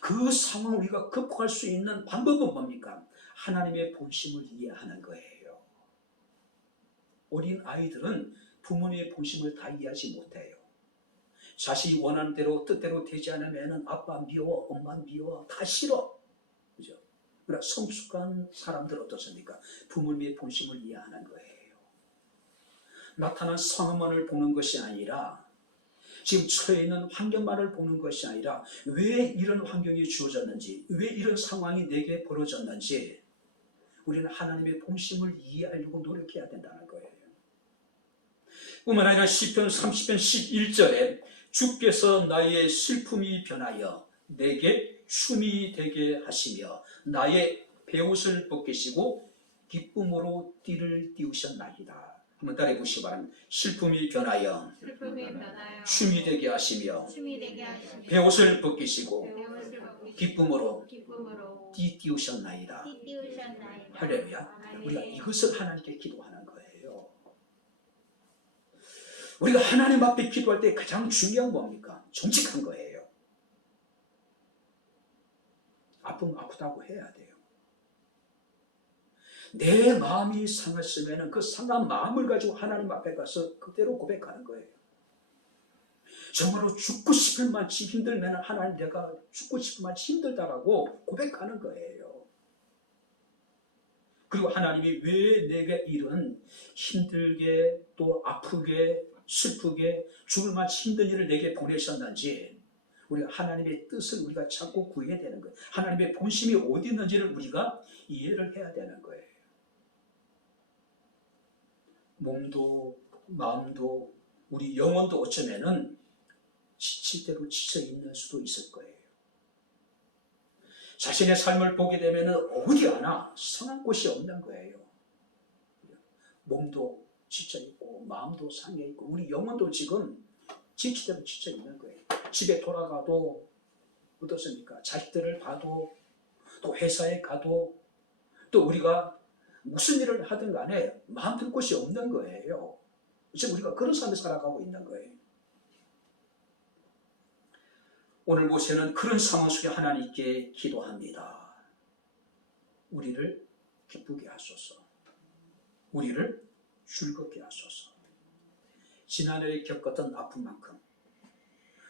그 상황을 우리가 극복할 수 있는 방법은 뭡니까? 하나님의 본심을 이해하는 거예요. 어린 아이들은 부모님의 본심을 다 이해하지 못해요. 자신이 원하는 대로 뜻대로 되지 않으면 아빠 미워, 엄마 미워, 다 싫어. 그죠? 그러나 성숙한 사람들 어떻습니까? 부모님의 본심을 이해하는 거예요. 나타난 상황만을 보는 것이 아니라 지금 처해 있는 환경만을 보는 것이 아니라 왜 이런 환경이 주어졌는지, 왜 이런 상황이 내게 벌어졌는지 우리는 하나님의 본심을 이해하려고 노력해야 된다는 거예요. 뿐만 아니라 시편 30편 11절에 주께서 나의 슬픔이 변하여 내게 춤이 되게 하시며 나의 베옷을 벗기시고 기쁨으로 띠를 띄우셨나이다. 한번 따라해 보시기 바랍니다. 슬픔이 변하여 춤이 되게 하시며 베옷을 벗기시고 기쁨으로 띠 띄우셨나이다. 할렐루야. 우리가 이것을 하나님께 기도하는 거예요. 우리가 하나님 앞에 기도할 때 가장 중요한 뭡니까? 정직한 거예요. 아프면 아프다고 해야 돼요. 내 마음이 상했으면 그 상한 마음을 가지고 하나님 앞에 가서 그대로 고백하는 거예요. 정말로 죽고 싶을 만치 힘들면 하나님 내가 죽고 싶을 만치 힘들다라고 고백하는 거예요. 그리고 하나님이 왜 내게 이런 힘들게 또 아프게 슬프게 죽을 만치 힘든 일을 내게 보내셨는지 우리가 하나님의 뜻을 우리가 찾고 구해야 되는 거예요. 하나님의 본심이 어디 있는지를 우리가 이해를 해야 되는 거예요. 몸도 마음도 우리 영혼도 어쩌면은 지칠 대로 지쳐 있는 수도 있을 거예요. 자신의 삶을 보게 되면은 어디 하나 성한 곳이 없는 거예요. 몸도 지쳐 있고 마음도 상해 있고 우리 영혼도 지금 지치대로 지쳐 있는 거예요. 집에 돌아가도 어떻습니까? 자식들을 봐도 또 회사에 가도 또 우리가 무슨 일을 하든 간에 마음 들 곳이 없는 거예요. 지금 우리가 그런 삶을 살아가고 있는 거예요. 오늘 모세는 그런 상황 속에 하나님께 기도합니다. 우리를 기쁘게 하소서. 우리를 즐겁게 하소서. 지난해에 겪었던 아픔만큼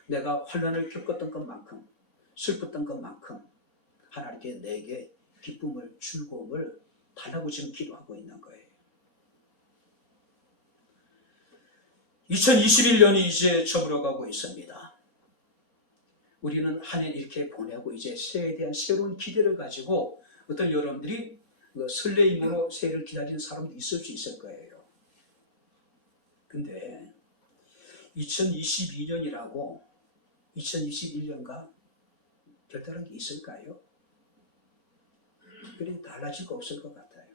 내가 환난을 겪었던 것만큼 슬펐던 것만큼 하나님께 내게 기쁨을 즐거움을 달라고 지금 기도하고 있는 거예요. 2021년이 이제 저물어가고 있습니다. 우리는 한 해 이렇게 보내고 이제 새해에 대한 새로운 기대를 가지고 어떤 여러분들이 설레임으로 새해를 기다리는 사람도 있을 수 있을 거예요. 근데 2022년이라고 2021년과 별다른 게 있을까요? 특별히 달라질 거 없을 것 같아요.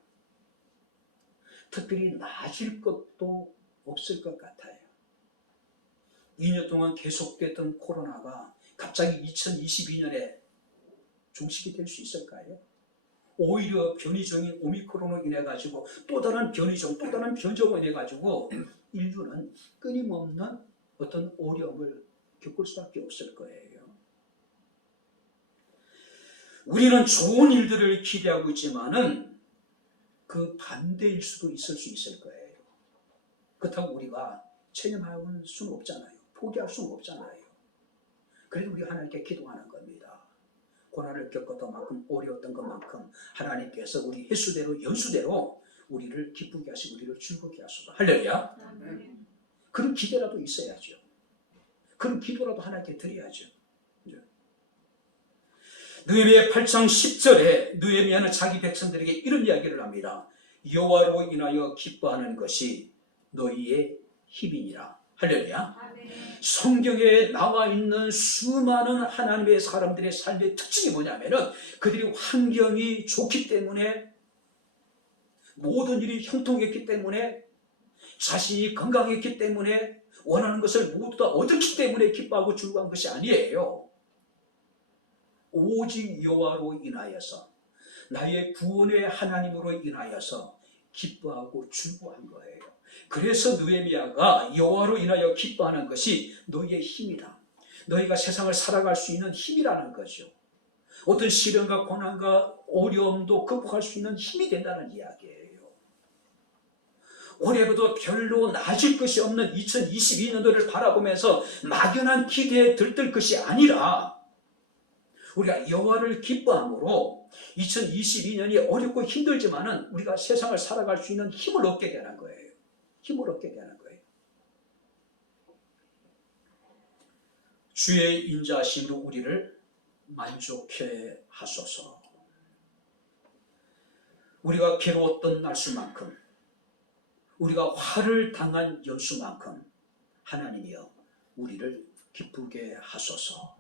특별히 나아질 것도 없을 것 같아요. 2년 동안 계속됐던 코로나가 갑자기 2022년에 종식이 될 수 있을까요? 오히려 변이종인 오미크론으로 인해 가지고 또 다른 변이종, 또 다른 변종으로 인해 가지고 인류는 끊임없는 어떤 어려움을 겪을 수밖에 없을 거예요. 우리는 좋은 일들을 기대하고 있지만은 그 반대일 수도 있을 수 있을 거예요. 그렇다고 우리가 체념할 수는 없잖아요. 포기할 수는 없잖아요. 그래도 우리가 하나님께 기도하는 겁니다. 고난을 겪었던 만큼, 어려웠던 것만큼 하나님께서 우리 횟수대로, 연수대로 우리를 기쁘게 하시고 우리를 즐겁게 하소서. 할렐루야. 그런 기대라도 있어야죠. 그런 기도라도 하나님께 드려야죠. 느헤미야 8장 10절에 느헤미야는 자기 백성들에게 이런 이야기를 합니다. 여호와로 인하여 기뻐하는 것이 너희의 힘이니라. 할렐루야. 성경에 나와 있는 수많은 하나님의 사람들의 삶의 특징이 뭐냐면은 그들이 환경이 좋기 때문에, 모든 일이 형통했기 때문에, 자신이 건강했기 때문에, 원하는 것을 모두 다 얻었기 때문에 기뻐하고 즐거워한 것이 아니에요. 오직 여호와로 인하여서, 나의 구원의 하나님으로 인하여서 기뻐하고 즐거워한 거예요. 그래서 느헤미야가 여호와로 인하여 기뻐하는 것이 너희의 힘이다. 너희가 세상을 살아갈 수 있는 힘이라는 거죠. 어떤 시련과 고난과 어려움도 극복할 수 있는 힘이 된다는 이야기예요. 올해보다 별로 나아질 것이 없는 2022년도를 바라보면서 막연한 기대에 들뜰 것이 아니라 우리가 여호와를 기뻐함으로 2022년이 어렵고 힘들지만은 우리가 세상을 살아갈 수 있는 힘을 얻게 되는 거예요. 힘을 얻게 되는 거예요. 주의 인자하심으로 우리를 만족해 하소서. 우리가 괴로웠던 날수만큼, 우리가 화를 당한 연수만큼 하나님이여 우리를 기쁘게 하소서.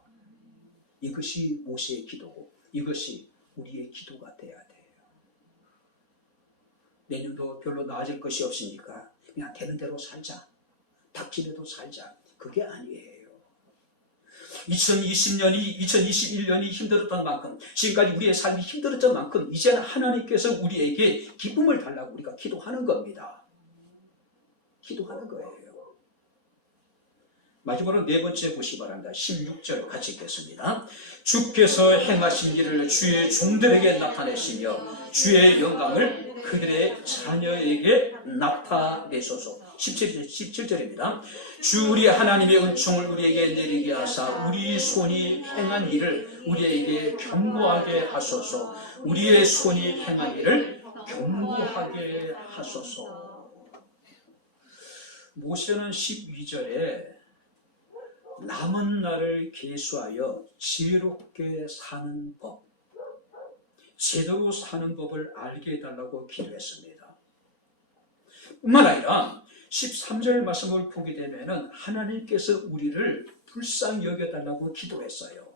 이것이 모세의 기도고 이것이 우리의 기도가 돼야 돼요. 내년도 별로 나아질 것이 없으니까 그냥 되는 대로 살자, 닥치려도 살자, 그게 아니에요. 2021년이 힘들었던 만큼, 지금까지 우리의 삶이 힘들었던 만큼 이제는 하나님께서 우리에게 기쁨을 달라고 우리가 기도하는 겁니다. 기도하는 거예요. 마지막으로 네 번째 보시기 바랍니다. 16절 같이 읽겠습니다. 주께서 행하신 일을 주의 종들에게 나타내시며 주의 영광을 그들의 자녀에게 나타내소서. 17절입니다. 주 우리 하나님의 은총을 우리에게 내리게 하사 우리 손이 행한 일을 우리에게 경고하게 하소서. 우리의 손이 행한 일을 경고하게 하소서. 모세는 12절에 남은 날을 계수하여 지혜롭게 사는 법, 제대로 사는 법을 알게 해달라고 기도했습니다. 뿐만 아니라 13절 말씀을 보게 되면 하나님께서 우리를 불쌍히 여겨달라고 기도했어요.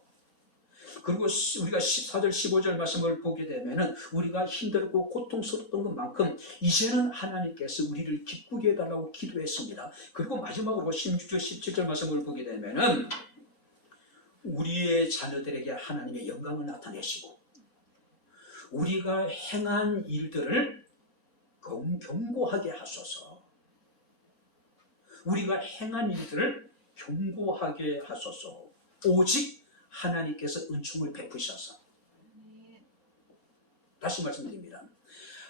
그리고 우리가 14절 15절 말씀을 보게 되면 우리가 힘들고 고통스러웠던 것만큼 이제는 하나님께서 우리를 기쁘게 해달라고 기도했습니다. 그리고 마지막으로 16절 17절 말씀을 보게 되면 우리의 자녀들에게 하나님의 영광을 나타내시고 우리가 행한 일들을 경고하게 하소서. 우리가 행한 일들을 경고하게 하소서. 오직 하나님께서 은총을 베푸셔서, 다시 말씀드립니다.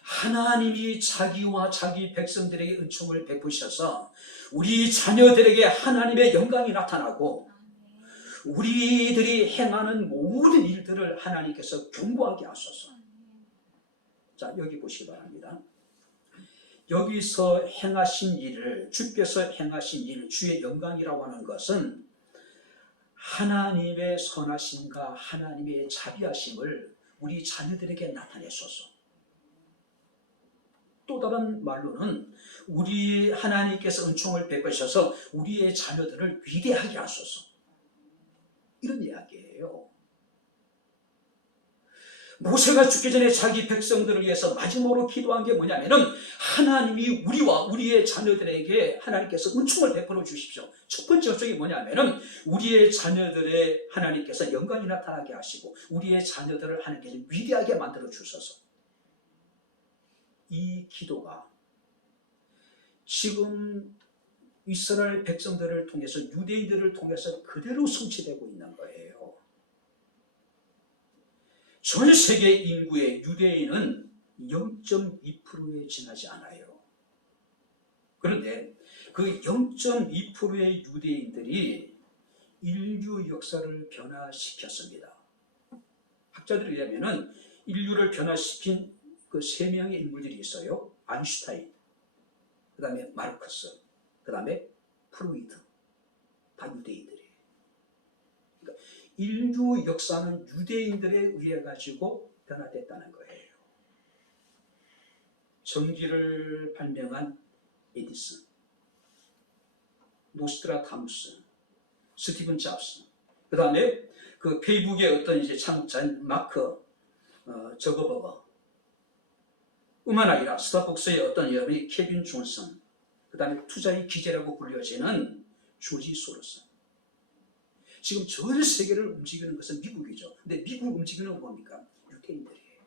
하나님이 자기와 자기 백성들에게 은총을 베푸셔서 우리 자녀들에게 하나님의 영광이 나타나고 우리들이 행하는 모든 일들을 하나님께서 경고하게 하소서. 자, 여기 보시기 바랍니다. 여기서 행하신 일을, 주께서 행하신 일, 주의 영광이라고 하는 것은 하나님의 선하심과 하나님의 자비하심을 우리 자녀들에게 나타내소서. 또 다른 말로는 우리 하나님께서 은총을 베푸셔서 우리의 자녀들을 위대하게 하소서. 이런 이야기예요. 모세가 죽기 전에 자기 백성들을 위해서 마지막으로 기도한 게 뭐냐면은 하나님이 우리와 우리의 자녀들에게 하나님께서 은총을 베풀어 주십시오. 첫 번째 업적이 뭐냐면은 우리의 자녀들의 하나님께서 영광이 나타나게 하시고 우리의 자녀들을 하나님께서 위대하게 만들어 주셔서 이 기도가 지금 이스라엘 백성들을 통해서 유대인들을 통해서 그대로 성취되고 있는 거예요. 전 세계 인구의 유대인은 0.2%에 지나지 않아요. 그런데 그 0.2%의 유대인들이 인류 역사를 변화시켰습니다. 학자들에 의하면 인류를 변화시킨 그 세 명의 인물들이 있어요. 아인슈타인, 그 다음에 마르크스, 그 다음에 프로이드. 다 유대인들이에요. 그러니까 인류 역사는 유대인들에 의해 가지고 변화됐다는 거예요. 전기를 발명한 에디슨, 노스트라다무스, 스티븐 잡스, 그 다음에 그 페이북의 어떤 이제 창업자인 마크 저거버거, 뿐만 아니라 스타벅스의 어떤 여러분이 케빈 존슨, 그 다음에 투자의 기재라고 불려지는 조지 소로스. 지금 전 세계를 움직이는 것은 미국이죠. 근데 미국을 움직이는 건 뭡니까? 유대인들이에요.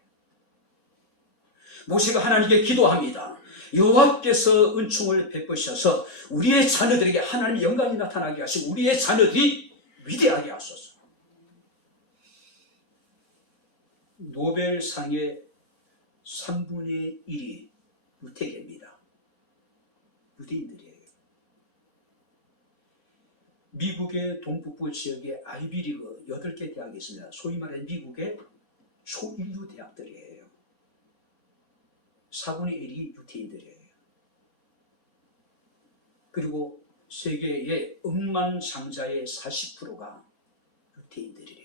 모세가 하나님께 기도합니다. 여호와께서 은총을 베푸셔서 우리의 자녀들에게 하나님의 영광이 나타나게 하시고 우리의 자녀들이 위대하게 하소서. 노벨상의 3분의 1이 유태계입니다. 유대인들이에요. 미국의 동북부 지역에 아이비리그 8개 대학이 있습니다. 소위 말하는 미국의 초인류 대학들이에요. 4분의 1이 유태인들이에요. 그리고 세계의 억만장자의 40%가 유태인들이에요.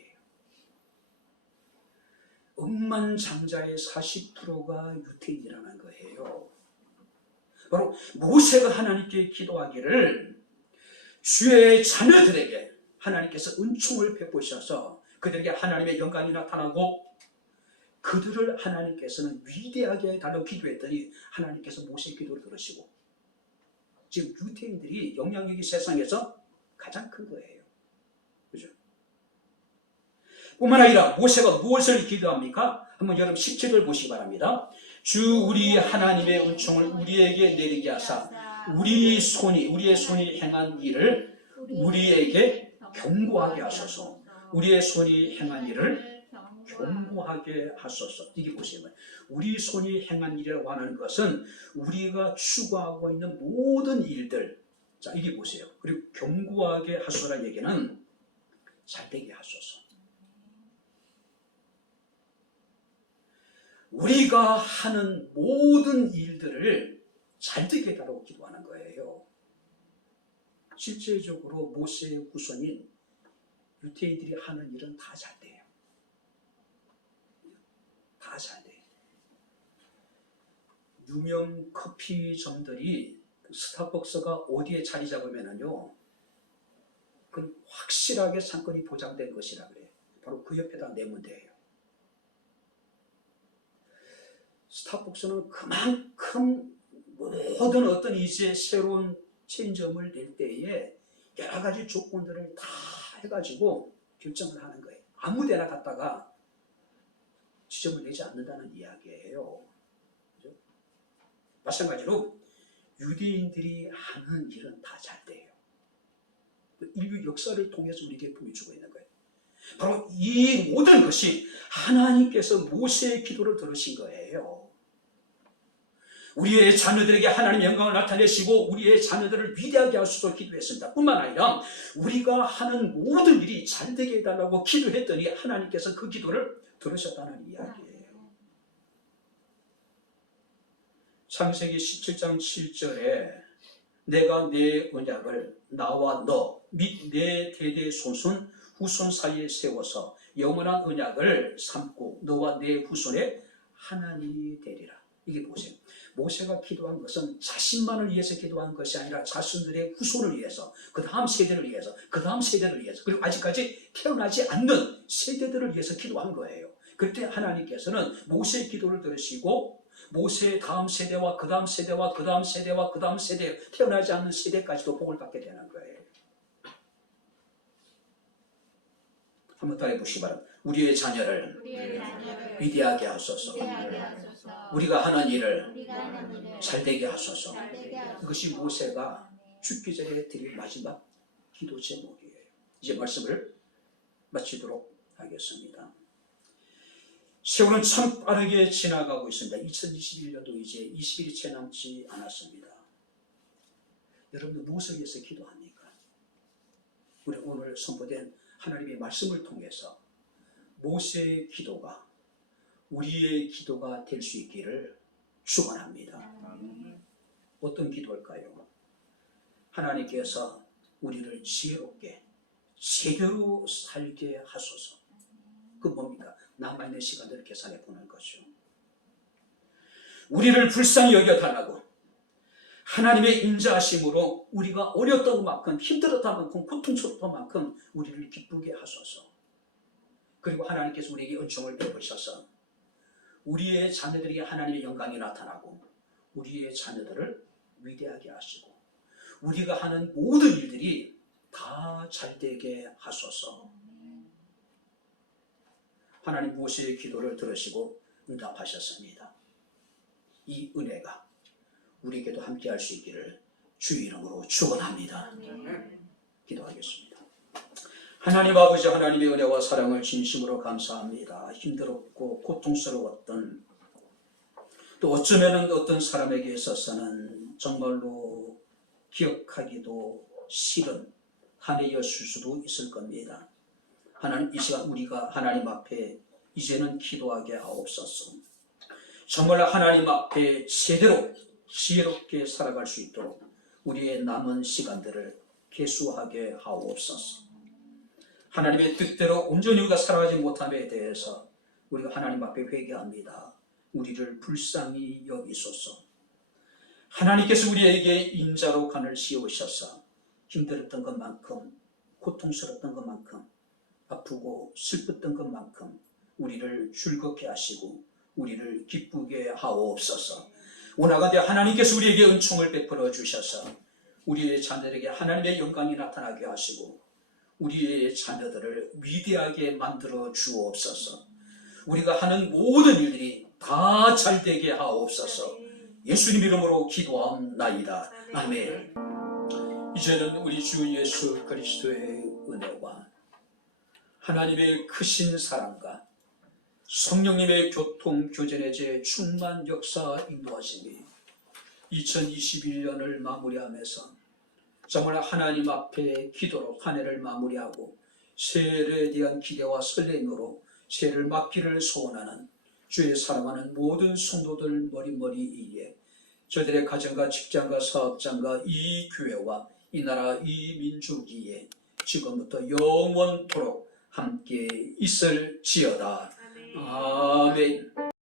억만장자의 40%가 유태인이라는 거예요. 바로 모세가 하나님께 기도하기를 주의 자녀들에게 하나님께서 은총을 베푸셔서 그들에게 하나님의 영광이 나타나고 그들을 하나님께서는 위대하게 해달라고 기도했더니 하나님께서 모세의 기도를 들으시고 지금 유태인들이 영향력이 세상에서 가장 큰 거예요. 그죠? 뿐만 아니라 모세가 무엇을 기도합니까? 한번 여러분 17절 보시기 바랍니다. 주 우리 하나님의 은총을 우리에게 내리게 하사 우리의 손이 행한 일을 우리에게 경고하게 하소서. 우리의 손이 행한 일을 경고하게 하소서. 이게 보시면 우리 손이 행한 일이라고 하는 것은 우리가 추구하고 있는 모든 일들. 자, 이게 보세요. 그리고 경고하게 하소서라는 얘기는 잘되게 하소서. 우리가 하는 모든 일들을 잘되게 해달라고 기도하는 거예요. 실제적으로 모세의 후손인 유태인들이 하는 일은 다 잘돼요. 다 잘돼요. 유명 커피점들이 스타벅스가 어디에 자리 잡으면은요, 그건 확실하게 상권이 보장된 것이라 그래요. 바로 그 옆에다 내면 돼요. 스타벅스는 그만큼 모든 어떤 이제 새로운 체인점을 낼 때에 여러 가지 조건들을 다 해가지고 결정을 하는 거예요. 아무 데나 갔다가 지점을 내지 않는다는 이야기예요. 그죠? 마찬가지로 유대인들이 하는 일은 다 잘 돼요. 인류 역사를 통해서 우리에게 보여주고 있는 거예요. 바로 이 모든 것이 하나님께서 모세의 기도를 들으신 거예요. 우리의 자녀들에게 하나님의 영광을 나타내시고 우리의 자녀들을 위대하게 하소서 기도했습니다. 뿐만 아니라 우리가 하는 모든 일이 잘되게 해달라고 기도했더니 하나님께서 그 기도를 들으셨다는 이야기예요. 창세기 17장 7절에 내가 내 언약을 나와 너 및 내 대대 손손 후손 사이에 세워서 영원한 언약을 삼고 너와 내 후손의 하나님이 되리라. 이게 보세요. 모세가 기도한 것은 자신만을 위해서 기도한 것이 아니라 자신들의 후손을 위해서, 그 다음 세대를 위해서, 그 다음 세대를 위해서, 그리고 아직까지 태어나지 않는 세대들을 위해서 기도한 거예요. 그때 하나님께서는 모세의 기도를 들으시고 모세의 다음 세대와 그 다음 세대와 그 다음 세대와 그 다음 세대, 태어나지 않는 세대까지도 복을 받게 되는 거예요. 한번 따라해 보시기 바랍니다. 우리의 자녀를 위대하게 하소서. 우리가 하는 일을 잘되게 하소서. 이것이 모세가 죽기 전에 드린 마지막 기도 제목이에요. 이제 말씀을 마치도록 하겠습니다. 세월은 참 빠르게 지나가고 있습니다. 2021년도 이제 20일이 채 남지 않았습니다. 여러분들 무엇을 위해서 기도합니까? 우리 오늘 선포된 하나님의 말씀을 통해서 모세의 기도가 우리의 기도가 될 수 있기를 축원합니다. 어떤 기도일까요? 하나님께서 우리를 지혜롭게 제대로 살게 하소서. 그 뭡니까? 남아있는 시간들을 계산해 보는 것이죠. 우리를 불쌍히 여겨달라고 하나님의 인자하심으로 우리가 어렸던 만큼 힘들었던 만큼 고통스럽던 만큼 우리를 기쁘게 하소서. 그리고 하나님께서 우리에게 은총을 베푸셔서 우리의 자녀들에게 하나님의 영광이 나타나고 우리의 자녀들을 위대하게 하시고 우리가 하는 모든 일들이 다 잘되게 하소서. 하나님 모세의 기도를 들으시고 응답하셨습니다. 이 은혜가 우리에게도 함께 할 수 있기를 주의 이름으로 축원합니다. 기도하겠습니다. 하나님 아버지, 하나님의 은혜와 사랑을 진심으로 감사합니다. 힘들었고 고통스러웠던, 또 어쩌면 어떤 사람에게 있어서는 정말로 기억하기도 싫은 한 해였을 수도 있을 겁니다. 하나님, 이 시간 우리가 하나님 앞에 이제는 기도하게 하옵소서. 정말 하나님 앞에 제대로 지혜롭게 살아갈 수 있도록 우리의 남은 시간들을 계수하게 하옵소서. 하나님의 뜻대로 온전히 우리가 살아가지 못함에 대해서 우리가 하나님 앞에 회개합니다. 우리를 불쌍히 여기소서. 하나님께서 우리에게 인자로 간을 씌우셔서 힘들었던 것만큼, 고통스러웠던 것만큼, 아프고 슬펐던 것만큼 우리를 즐겁게 하시고 우리를 기쁘게 하옵소서. 오나가되 하나님께서 우리에게 은총을 베풀어 주셔서 우리의 자녀들에게 하나님의 영광이 나타나게 하시고 우리의 자녀들을 위대하게 만들어 주옵소서. 우리가 하는 모든 일들이 다 잘되게 하옵소서. 예수님 이름으로 기도하옵나이다. 아멘. 이제는 우리 주 예수 그리스도의 은혜와 하나님의 크신 사랑과 성령님의 교통, 교제의 제 충만 역사 인도하심이 2021년을 마무리하면서 정말 하나님 앞에 기도로 한 해를 마무리하고 새해에 대한 기대와 설렘으로 새해를 맞기를 소원하는 주의 사랑하는 모든 성도들 머리머리 위에 저들의 가정과 직장과 사업장과 이 교회와 이 나라 이 민족 위에 지금부터 영원토록 함께 있을지어다. 아멘.